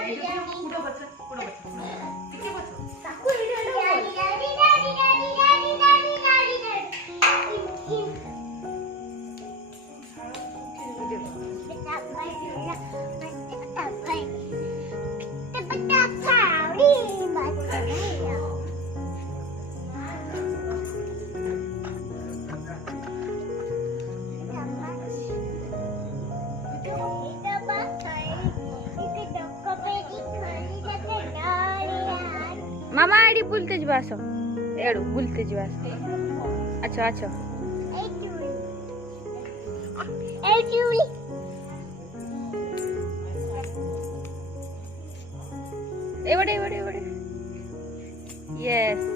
पुढं बस पुढं बस तिथे बस मामा आईडी बोलते जी बासो एडू बोलते जी बास अच्छा अच्छा एवढे एवढे एवढे यस